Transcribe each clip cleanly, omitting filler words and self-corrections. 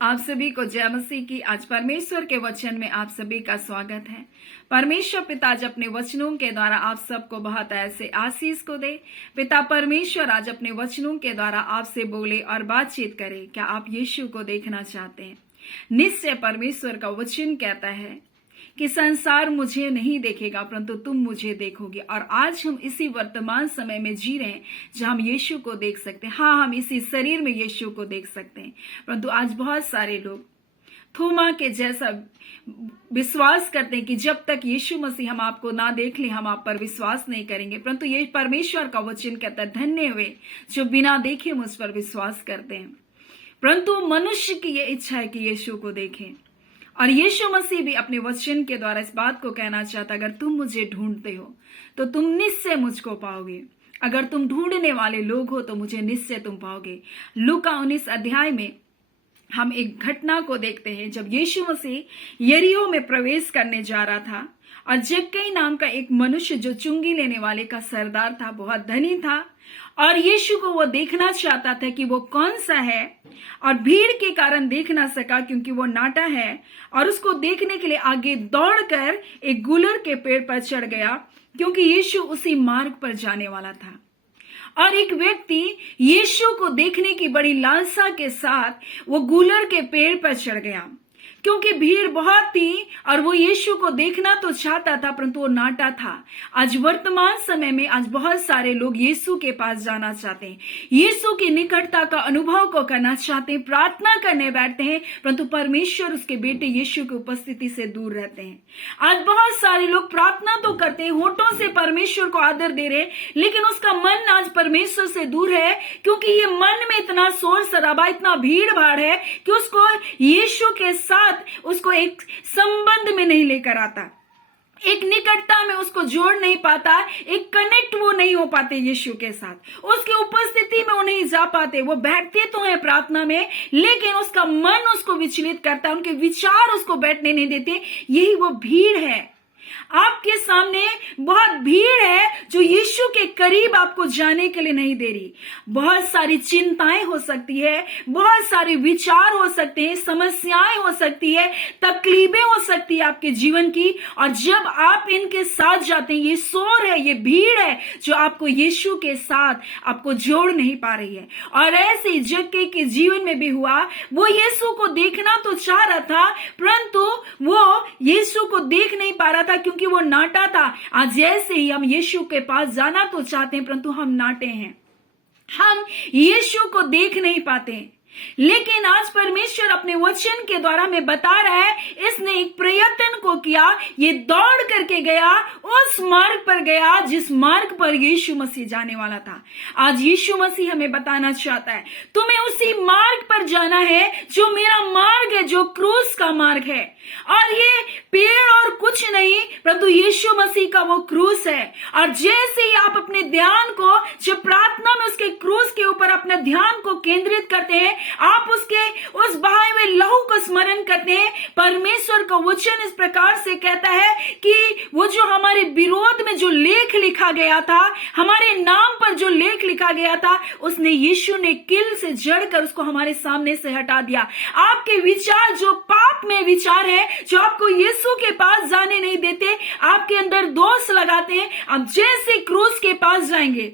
आप सभी को जय मसीह की। आज परमेश्वर के वचन में आप सभी का स्वागत है। परमेश्वर पिता आज अपने वचनों के द्वारा आप सबको बहुत ऐसे आशीष को दे। पिता परमेश्वर आज अपने वचनों के द्वारा आपसे बोले और बातचीत करे। क्या आप यीशु को देखना चाहते हैं? निश्चय परमेश्वर का वचन कहता है कि संसार मुझे नहीं देखेगा परंतु तुम मुझे देखोगे। और आज हम इसी वर्तमान समय में जी रहे हैं जहां हम यीशु को देख सकते हैं। हाँ, हम इसी शरीर में यीशु को देख सकते हैं, परंतु आज बहुत सारे लोग थोमा के जैसा विश्वास करते हैं कि जब तक यीशु मसीह हम आपको ना देख ले हम आप पर विश्वास नहीं करेंगे। परंतु ये परमेश्वर का वचन कहता है, धन्य हुए जो बिना देखे मुझ पर विश्वास करते हैं। परंतु मनुष्य की ये इच्छा है कि यीशु को देखें, और यीशु मसीह भी अपने वचन के द्वारा इस बात को कहना चाहता, अगर तुम मुझे ढूंढते हो तो तुम निश्चय मुझको पाओगे। अगर तुम ढूंढने वाले लोग हो तो मुझे निश्चय तुम पाओगे। लूका 19 अध्याय में हम एक घटना को देखते हैं जब यीशु मसीह यरीहो में प्रवेश करने जा रहा था, और जक्कई नाम का एक मनुष्य जो चुंगी लेने वाले का सरदार था, बहुत धनी था, और यीशु को वो देखना चाहता था कि वो कौन सा है, और भीड़ के कारण देख ना सका क्योंकि वो नाटा है। और उसको देखने के लिए आगे दौड़कर एक गुलर के पेड़ पर चढ़ गया क्योंकि यीशु उसी मार्ग पर जाने वाला था। और एक व्यक्ति यीशु को देखने की बड़ी लालसा के साथ वो गुलर के पेड़ पर चढ़ गया क्योंकि भीड़ बहुत थी और वो यीशु को देखना तो चाहता था परंतु वो नाटा था। आज वर्तमान समय में आज बहुत सारे लोग यीशु के पास जाना चाहते हैं, यीशु की निकटता का अनुभव को करना चाहते हैं, प्रार्थना करने बैठते हैं, परंतु परमेश्वर उसके बेटे यीशु की उपस्थिति से दूर रहते हैं। आज बहुत सारे लोग प्रार्थना तो करते हैं, होठों से परमेश्वर को आदर दे रहे, लेकिन उसका मन आज परमेश्वर से दूर है क्योंकि ये मन में इतना शोर शराबा, इतना भीड़ भाड़ है कि उसको यीशु के साथ उसको एक संबंध में नहीं लेकर आता, एक निकटता में उसको जोड़ नहीं पाता, एक कनेक्ट वो नहीं हो पाते यीशु के साथ, उसकी उपस्थिति में वो नहीं जा पाते। वो बैठते तो हैं प्रार्थना में लेकिन उसका मन उसको विचलित करता है, उनके विचार उसको बैठने नहीं देते। यही वो भीड़ है। आपके सामने बहुत भीड़ है जो यीशु के करीब आपको जाने के लिए नहीं दे रही। बहुत सारी चिंताएं हो सकती है, बहुत सारे विचार हो सकते हैं, समस्याएं हो सकती है, तकलीफें हो सकती है आपके जीवन की, और जब आप इनके साथ जाते हैं, ये शोर है, ये भीड़ है जो आपको यीशु के साथ आपको जोड़ नहीं पा रही है। और ऐसे जक्कई के जीवन में भी हुआ। वो यीशु को देखना तो चाह रहा था परंतु वो यीशु को देख नहीं पा रहा था क्योंकि वो नाटा था। आज जैसे ही हम यीशु के पास जाना तो चाहते हैं परंतु हम नाटे हैं, हम यीशु को देख नहीं पाते। लेकिन आज परमेश्वर अपने वचन के द्वारा हमें बता रहा है, इसने एक प्रयत्न को किया, ये दौड़ करके गया, उस मार्ग पर गया जिस मार्ग पर यीशु मसीह जाने वाला था। आज यीशु मसीह हमें बताना चाहता है, तुम्हें उसी मार्ग पर जाना है जो मेरा मार्ग है, जो क्रूस का मार्ग है। और ये पेड़ और कुछ नहीं परंतु यीशु मसीह का वो क्रूस है। और जैसे ही आप अपने ध्यान को जब प्रार्थना में उसके क्रूस के ऊपर अपने ध्यान को केंद्रित करते हैं, आप उसके उस बहाए हुए लहू को स्मरण करते हैं। परमेश्वर का वचन इस प्रकार से कहता है कि वो जो हमारे विरोध में जो लेख लिखा गया था, हमारे नाम पर जो लेख लिखा गया था, उसने यीशु ने कील से जड़कर उसको हमारे सामने से हटा दिया। आपके विचार जो पाप में विचार है, जो आपको यीशु के पास जाने नहीं देते, आपके अंदर दोष लगाते हैं, आप जैसे क्रूस के पास जाएंगे,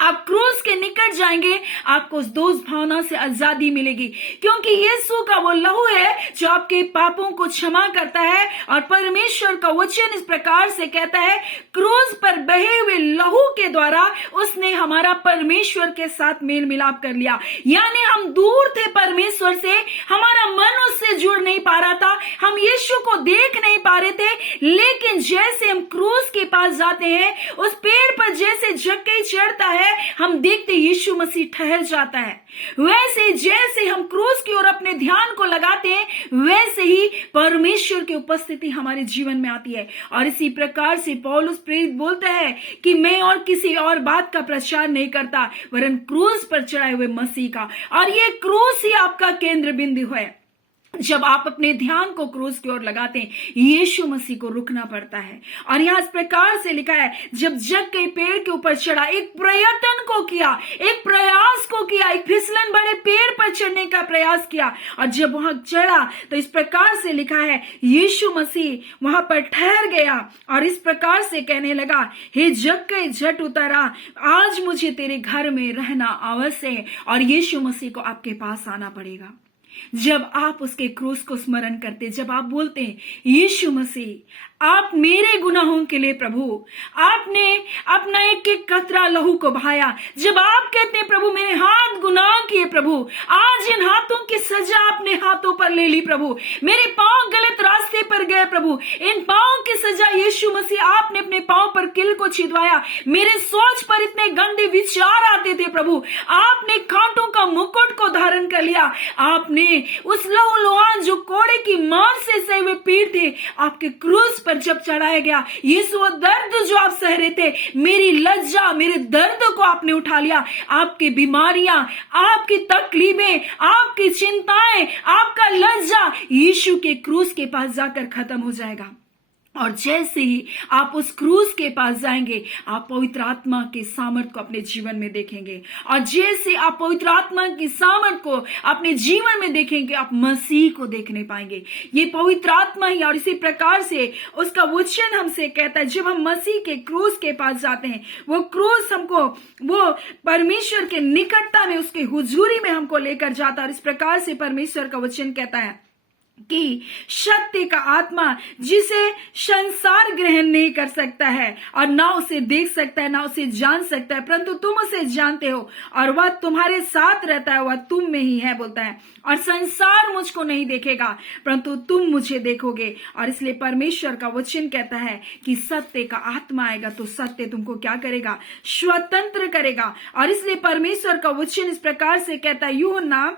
आप क्रूस के निकट जाएंगे, आपको उस दोष भावना से आजादी मिलेगी क्योंकि यीशु का वो लहू है जो आपके पापों को क्षमा करता है। और परमेश्वर का वचन इस प्रकार से कहता है, क्रूस पर बहे हुए लहू के द्वारा उसने हमारा परमेश्वर के साथ मेल मिलाप कर लिया। यानी हम दूर थे परमेश्वर से, हमारा मन उससे जुड़ नहीं पा रहा था, हम यीशु को देख नहीं पा रहे थे, लेकिन जैसे हम क्रूस के पास जाते हैं, उस पेड़ पर जैसे जक्कई चढ़ता है, हम देखते यीशु मसीह ठहर जाता है। वैसे जैसे हम क्रूस की ओर अपने ध्यान को लगाते हैं, वैसे ही परमेश्वर की उपस्थिति हमारे जीवन में आती है। और इसी प्रकार से पौलुस प्रेरित बोलता है कि मैं और किसी और बात का प्रचार नहीं करता वरन क्रूस पर चढ़ाए हुए मसीह का। और ये क्रूस ही आपका केंद्र बिंदु है। जब आप अपने ध्यान को क्रूस की ओर लगाते हैं, यीशु मसीह को रुकना पड़ता है। और यहां इस प्रकार से लिखा है, जब जक्कई पेड़ के ऊपर चढ़ा, एक प्रयत्न को किया, एक प्रयास को किया, एक फिसलन बड़े पेड़ पर चढ़ने का प्रयास किया, और जब वहां चढ़ा तो इस प्रकार से लिखा है, यीशु मसीह वहां पर ठहर गया और इस प्रकार से कहने लगा, हे जक्कई झट उतर आ, आज मुझे तेरे घर में रहना अवश्य है। और यीशु मसीह को आपके पास आना पड़ेगा। जब आप उसके क्रूस को स्मरण करते, जब आप बोलते हैं, यीशु मसीह आप मेरे गुनाहों के लिए प्रभु आपने अपना एक एक कतरा लहू को बहाया, जब आप कहते हैं प्रभु मेरे हाथ गुनाह किए प्रभु, आज इन हाथों की सजा अपने हाथों पर ले ली प्रभु, मेरे पांव गलत रास्ते पर गए प्रभु, इन पांव की सजा यीशु मसीह आपने अपने पांव पर किल को छिदवाया, मेरे सोच पर इतने गंदे विचार आते थे प्रभु, आपने कांटों का मुकुट को धारण कर लिया, आपने उस लहू लुहान जो कोड़े की मार से सहे हुए पीड़ थे, आपके क्रूस पर जब चढ़ाया गया, यीशु वो दर्द जो आप सह रहे थे, मेरी लज्जा मेरे दर्द को आपने उठा लिया, आपकी बीमारियां, आपकी तकलीफें, आपकी चिंताएं, आपका लज्जा यीशु के क्रूस के पास जाकर खत्म हो जाएगा। और जैसे ही आप उस क्रूस के पास जाएंगे, आप पवित्र आत्मा के सामर्थ को अपने जीवन में देखेंगे, और जैसे आप पवित्र आत्मा की सामर्थ को अपने जीवन में देखेंगे, आप मसीह को देखने पाएंगे। ये पवित्र आत्मा ही, और इसी प्रकार से उसका वचन हमसे कहता है, जब हम मसीह के क्रूस के पास जाते हैं, वो क्रूस हमको वो परमेश्वर के निकटता में, उसके हुजूरी में हमको लेकर जाता है। और इस प्रकार से परमेश्वर का वचन कहता है कि सत्य का आत्मा, जिसे संसार ग्रहण नहीं कर सकता है और ना उसे देख सकता है, ना उसे जान सकता है, परंतु तुम उसे जानते हो और वह तुम्हारे साथ रहता है, वह तुम में ही है, बोलता है। और संसार मुझको नहीं देखेगा, परंतु तुम मुझे देखोगे। और इसलिए परमेश्वर का वचन कहता है कि सत्य का आत्मा आएगा तो सत्य तुमको क्या करेगा? स्वतंत्र करेगा। और इसलिए परमेश्वर का वचन इस प्रकार से कहता है, यूहन्ना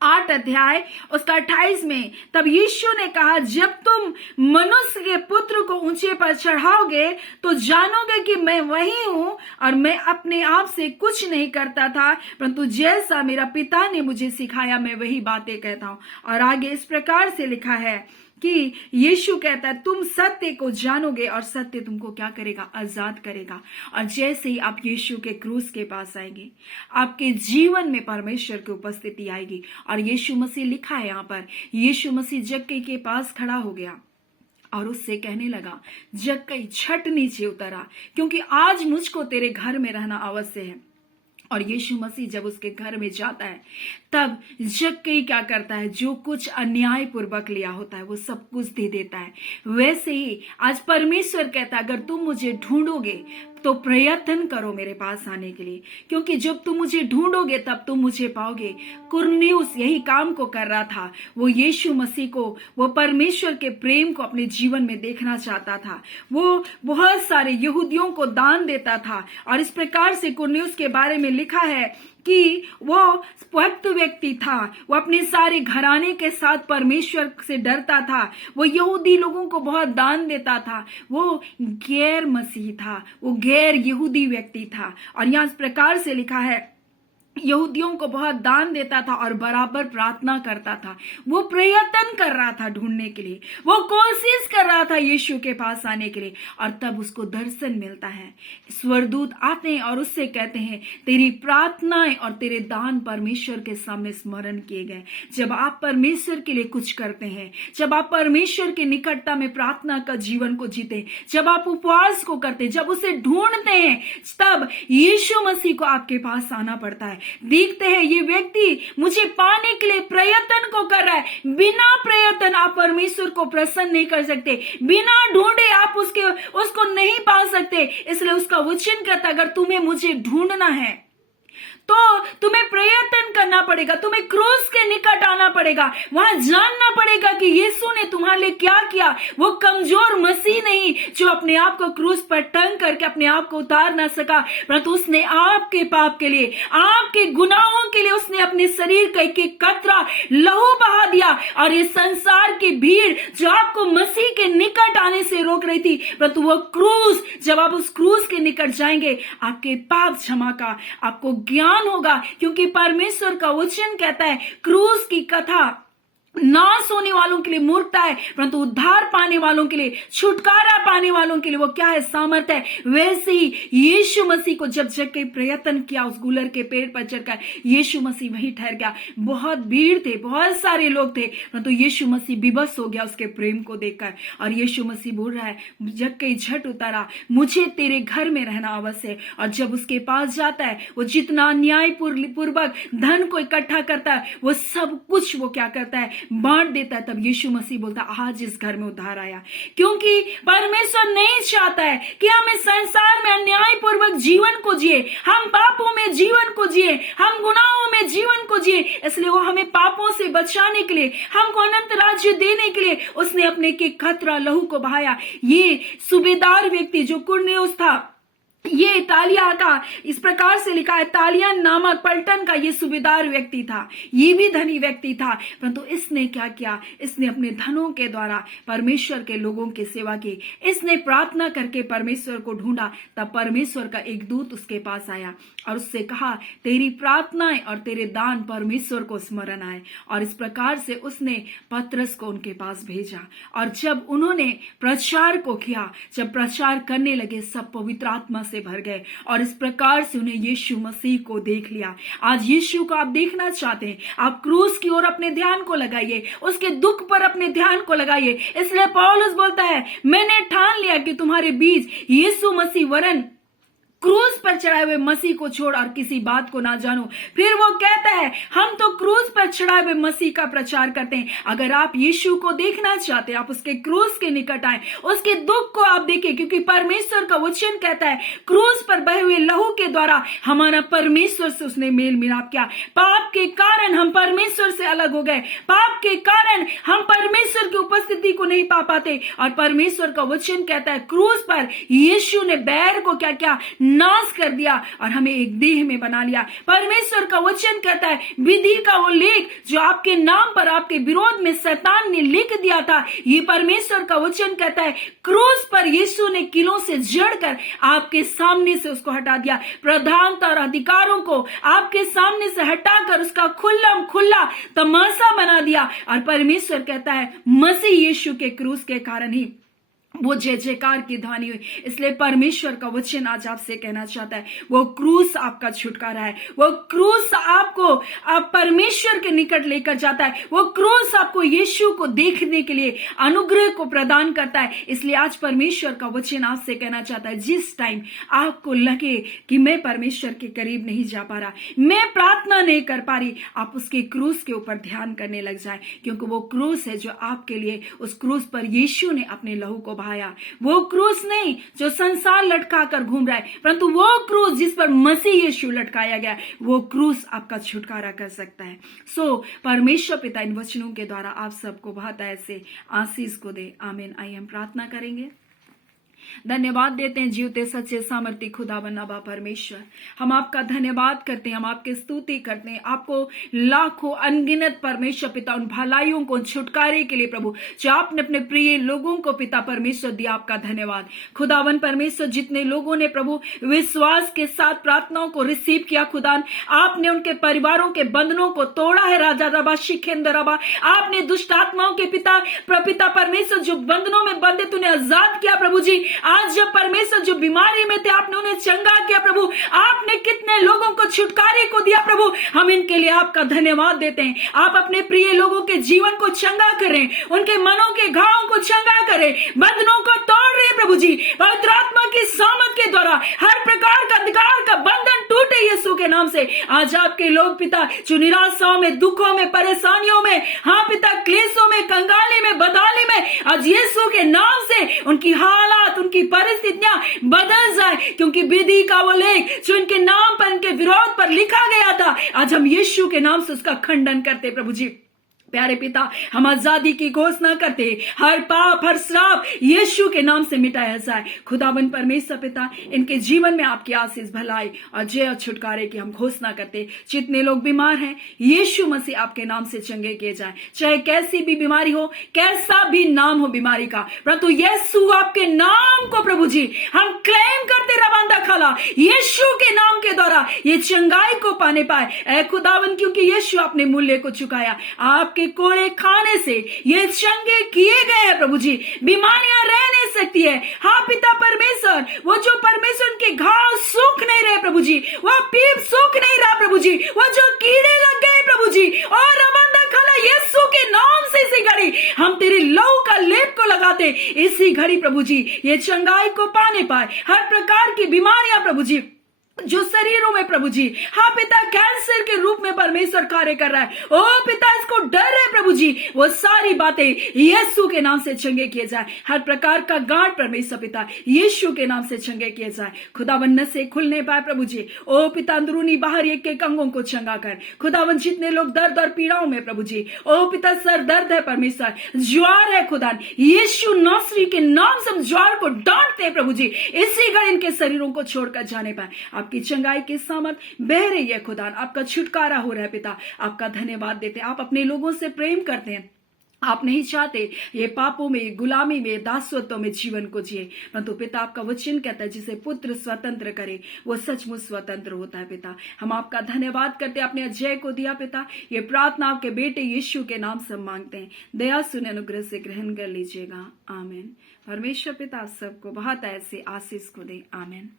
8 अध्याय उसका 28 में, तब यीशु ने कहा, जब तुम मनुष्य के पुत्र को ऊंचे पर चढ़ाओगे तो जानोगे कि मैं वही हूं, और मैं अपने आप से कुछ नहीं करता था, परंतु जैसा मेरा पिता ने मुझे सिखाया मैं वही बातें कहता हूं। और आगे इस प्रकार से लिखा है कि यीशु कहता है, तुम सत्य को जानोगे और सत्य तुमको क्या करेगा? आजाद करेगा। और जैसे ही आप यीशु के क्रूस के पास आएंगे, आपके जीवन में परमेश्वर की उपस्थिति आएगी। और यीशु मसीह लिखा है यहाँ पर, यीशु मसीह जक्कई के पास खड़ा हो गया और उससे कहने लगा, जक्कई झट नीचे उतरा, क्योंकि आज मुझको तेरे घर में रहना अवश्य है। और यीशु मसीह जब उसके घर में जाता है, तब जक्कई क्या करता है? जो कुछ अन्याय पूर्वक लिया होता है वो सब कुछ दे देता है। वैसे ही आज परमेश्वर कहता है, अगर तुम मुझे ढूंढोगे तो प्रयत्न करो मेरे पास आने के लिए, क्योंकि जब तुम मुझे ढूंढोगे तब तुम मुझे पाओगे। कुरनेलियुस यही काम को कर रहा था, वो यीशु मसीह को, वो परमेश्वर के प्रेम को अपने जीवन में देखना चाहता था। वो बहुत सारे यहूदियों को दान देता था। और इस प्रकार से कुरनेलियुस के बारे में लिखा है कि वो भक्त व्यक्ति था, वो अपने सारे घराने के साथ परमेश्वर से डरता था, वो यहूदी लोगों को बहुत दान देता था, वो गैर मसीह था, वो गैर यहूदी व्यक्ति था। और यहाँ इस प्रकार से लिखा है, यहूदियों को बहुत दान देता था और बराबर प्रार्थना करता था। वो प्रयत्न कर रहा था ढूंढने के लिए, वो कोशिश कर रहा था यीशु के पास आने के लिए। और तब उसको दर्शन मिलता है, स्वर्गदूत आते हैं और उससे कहते हैं, तेरी प्रार्थनाएं और तेरे दान परमेश्वर के सामने स्मरण किए गए। जब आप परमेश्वर के लिए कुछ करते हैं, जब आप परमेश्वर के निकटता में प्रार्थना का जीवन को जीते, जब आप उपवास को करते, जब उसे ढूंढते हैं, तब यीशु मसीह को आपके पास आना पड़ता है। देखते हैं ये व्यक्ति मुझे पाने के लिए प्रयत्न को कर रहा है। बिना प्रयत्न आप परमेश्वर को प्रसन्न नहीं कर सकते, बिना ढूंढे आप उसको नहीं पा सकते। इसलिए उसका वचन कहता, अगर तुम्हें मुझे ढूंढना है तो तुम्हें प्रयत्न करना पड़ेगा, तुम्हें क्रूस के निकट आना पड़ेगा, वहां जानना पड़ेगा कि यीशु ने तुम्हारे लिए क्या किया। वो कमजोर मसीह नहीं जो अपने आप को क्रूस पर टंग करके अपने आप को उतार ना सका, परंतु उसने आपके पाप के लिए, आपके गुनाहों के लिए उसने अपने शरीर का एक एक कतरा लहू बहा दिया। और ये संसार की भीड़ जो आपको मसीह के निकट आने से रोक रही थी, परंतु वो क्रूस, जब आप उस क्रूस के निकट जाएंगे, आपके पाप क्षमा का आपको ज्ञान होगा। क्योंकि परमेश्वर का वचन कहता है, क्रूस की कथा नाश होने वालों के लिए मूर्खता है, परंतु उद्धार पाने वालों के लिए, छुटकारा पाने वालों के लिए वो क्या है? सामर्थ है। वैसे ही यीशु मसीह को जब के प्रयत्न किया उस गुलर के पेड़ पर चढ़कर, यीशु मसीह वहीं ठहर गया। बहुत भीड़ थे, बहुत सारे लोग थे, परंतु यीशु मसीह विवश हो गया उसके प्रेम को देखकर। और यीशु मसीह बोल रहा है, जक्कई झट उतारा, मुझे तेरे घर में रहना अवश्य है। और जब उसके पास जाता है, वो जितना न्यायपूर्वक धन को इकट्ठा करता है, वो सब कुछ वो क्या करता है? बांट देता है। तब यीशु मसीह बोलता, आज इस घर में उद्धार आया, क्योंकि परमेश्वर नहीं चाहता है कि हम इस संसार में अन्यायपूर्वक जीवन को जिए, हम पापों में जीवन को जिए, हम गुनाहों में जीवन को जिए। इसलिए वो हमें पापों से बचाने के लिए, हमको अनंत राज्य देने के लिए उसने अपने के खतरा लहू को बहाया। ये सूबेदार व्यक्ति जो कुरनेलियुस था, ये इतालिया का, इस प्रकार से लिखा है, तालियन नामक पलटन का ये सूबेदार व्यक्ति था। ये भी धनी व्यक्ति था, परंतु इसने क्या किया? इसने अपने धनों के द्वारा परमेश्वर के लोगों की सेवा की। इसने प्रार्थना करके परमेश्वर को ढूंढा। तब परमेश्वर का एक दूत उसके पास आया और उससे कहा, तेरी प्रार्थनाएं और तेरे दान परमेश्वर को स्मरण आए। और इस प्रकार से उसने पतरस को उनके पास भेजा। और जब उन्होंने प्रचार को किया, जब प्रचार करने लगे, सब पवित्र आत्मा से भर गए और इस प्रकार से उन्हें यीशु मसीह को देख लिया। आज यीशु को आप देखना चाहते हैं, आप क्रूस की ओर अपने ध्यान को लगाइए, उसके दुख पर अपने ध्यान को लगाइए। इसलिए पौलुस बोलता है, मैंने ठान लिया कि तुम्हारे बीच यीशु मसीह वरन क्रूस पर चढ़ाए हुए मसीह को छोड़ और किसी बात को ना जानो। फिर वो कहता है, हम तो क्रूस पर चढ़ाए हुए मसीह का प्रचार करते हैं। अगर आप यीशु को देखना चाहते हैं, आप उसके क्रूस के निकट आए, उसके दुख को आप देखें, क्योंकि परमेश्वर का वचन कहता है, क्रूस पर बहे हुए लहू के द्वारा हमारा परमेश्वर से उसने मेल मिलाप किया। पाप के कारण हम परमेश्वर से अलग हो गए, पाप के कारण हम परमेश्वर की उपस्थिति को नहीं पा पाते। और परमेश्वर का वचन कहता है, क्रूस पर यीशु ने बैर को क्या किया? नाश कर दिया और हमें एक देह में बना लिया। परमेश्वर का वचन कहता है, विधि का वो लेख जो आपके नाम पर, आपके विरोध में शैतान ने लिख दिया था, ये परमेश्वर का वचन कहता है, क्रूस पर यीशु ने कीलों से जड़कर आपके सामने से उसको हटा दिया। प्रधानता और अधिकारों को आपके सामने से हटाकर उसका खुला तमाशा बना दिया। और परमेश्वर कहता है, मसीह यीशु के क्रूस के कारण ही वो जय जयकार की ध्वनि हुई। इसलिए परमेश्वर का वचन आज आपसे कहना चाहता है, वो क्रूस आपका छुटकारा है, वो क्रूस आपको आप परमेश्वर के निकट लेकर जाता है, वो क्रूस आपको यीशु को देखने के लिए अनुग्रह को प्रदान करता है। इसलिए आज परमेश्वर का वचन आपसे कहना चाहता है, जिस टाइम आपको लगे कि मैं परमेश्वर के करीब नहीं जा पा रहा, मैं प्रार्थना नहीं कर पा रही, आप उसके क्रूस के ऊपर ध्यान करने लग जाए, क्योंकि वो क्रूस है जो आपके लिए, उस क्रूस पर यीशु ने अपने लहू को बहाया। वो क्रूस नहीं जो संसार लटका कर घूम रहा है, परंतु वो क्रूस जिस पर मसीह यीशु लटकाया गया, वो क्रूस आपका छुटकारा कर सकता है। परमेश्वर पिता इन वचनों के द्वारा आप सबको बहुत ऐसे आशीष को दे। आमीन। आइए हम प्रार्थना करेंगे। धन्यवाद देते हैं जीवते सच्चे सामर्थ्य खुदावन अब्बा परमेश्वर, हम आपका धन्यवाद करते हैं, हम आपकी स्तुति करते हैं। आपको लाखों अनगिनत परमेश्वर पिता उन भलाइयों को, छुटकारे के लिए प्रभु जो आपने अपने प्रिय लोगों को पिता परमेश्वर दिया, आपका धन्यवाद खुदावन परमेश्वर। जितने लोगों ने प्रभु विश्वास के साथ प्रार्थनाओं को रिसीव किया खुदान, आपने उनके परिवारों के बंधनों को तोड़ा है राजा रबा शिखेंद्र रबा। आपने दुष्ट आत्माओं के पिता परमेश्वर जो बंधनों में बंधे उन्हें आजाद किया प्रभु जी। आज जब परमेश्वर जो बीमारी में थे, आपने उन्हें चंगा किया प्रभु। आपने कितने लोगों को छुटकारे को दिया प्रभु, हम इनके लिए आपका धन्यवाद देते हैं। आप अपने प्रिय लोगों के जीवन को चंगा करें, उनके मनों के घावों को चंगा करें, बंधनों को तोड़ रहे प्रभु जी। पवित्र आत्मा की सामर्थ के द्वारा हर प्रकार का अंधकार का बंधन टूटे यीशु के नाम से। आज आपके लोग पिता जो निराशाओं में, दुखों में, परेशानियों में, हाँ पिता क्लेशों में, कंगाली में, बदहाली में, आज यीशु के नाम से उनकी हालात, उनकी परिस्थितियां बदल जाए, क्योंकि विधि का वो लेख जो इनके नाम पर, इनके विरोध पर लिखा गया था, आज हम यीशु के नाम से उसका खंडन करते प्रभु जी। प्यारे पिता, हम आजादी की घोषणा करते, हर पाप, हर श्राप यीशु के नाम से मिटाया जाए। खुदावन परमेश्वर पिता, इनके जीवन में आपकी आशीष, भलाई और जय और छुटकारे की हम घोषणा करते। जितने लोग बीमार हैं, यीशु मसीह आपके नाम से चंगे किए जाए। चाहे कैसी भी बीमारी हो, कैसा भी नाम हो बीमारी का, परंतु यीशु आपके नाम को प्रभु जी हम क्लेम करते रवांदा खाला, यीशु के नाम के द्वारा ये चंगाई को पाने पाए। ऐ खुदावन, क्योंकि यीशु आपने मूल्य को चुकाया, आप आपके कोड़े खाने से ये चंगे किए गए हैं प्रभु जी। बीमारियां रह नहीं सकती है। हाँ पिता परमेश्वर, वो जो परमेश्वर के घाव सूख नहीं रहे प्रभु जी, वो पीप सूख नहीं रहा प्रभु जी, वो जो कीड़े लग गए प्रभु जी, और रबंदा खला यीशु के नाम से इसी घड़ी हम तेरे लहू का लेप को लगाते, इसी घड़ी प्रभु जी ये चंगाई को पाने पाए। हर प्रकार की बीमारियां प्रभु जी जो शरीरों में प्रभु जी, हाँ पिता कैंसर के रूप में परमेश्वर कार्य कर रहा है, ओ पिता इसको डर है प्रभु जी, वो सारी बातें यीशु के नाम से चंगे किए जाए। हर प्रकार का गांठ परमेश्वर पिता यीशु के नाम से चंगे किए जाए। खुदावन से खुल नहीं पाए प्रभु जी, ओ पिता अंदरूनी बाहर एक एक अंगों को चंगा कर। खुदावन जितने लोग दर्द और पीड़ाओं में प्रभु जी, ओ पिता सर दर्द है परमेश्वर, ज्वार है खुदा, यीशु नासरी के नाम से हम ज्वार को डांटते हैं प्रभु जी, इसी घड़ी इनके शरीरों को छोड़कर जाने पाए। आपकी चंगाई की सामर्थ बह रही है खुदा, आपका छुटकारा हो रहा है पिता, आपका धन्यवाद देते हैं। आप अपने लोगों से प्रेम करते हैं, आप नहीं चाहते ये पापों में, गुलामी में, दासत्व में जीवन को जिए, परंतु पिता आपका वचन कहता है जिसे पुत्र स्वतंत्र करे वो सचमुच स्वतंत्र होता है। पिता हम आपका धन्यवाद करते हैं, आपने अजय को दिया पिता, ये प्रार्थना आपके बेटे यीशु के नाम से मांगते हैं, दया सुने अनुग्रह से ग्रहण कर लीजिएगा, आमीन। परमेश्वर पिता सबको बहुत ऐसे आशीष को दे, आमीन।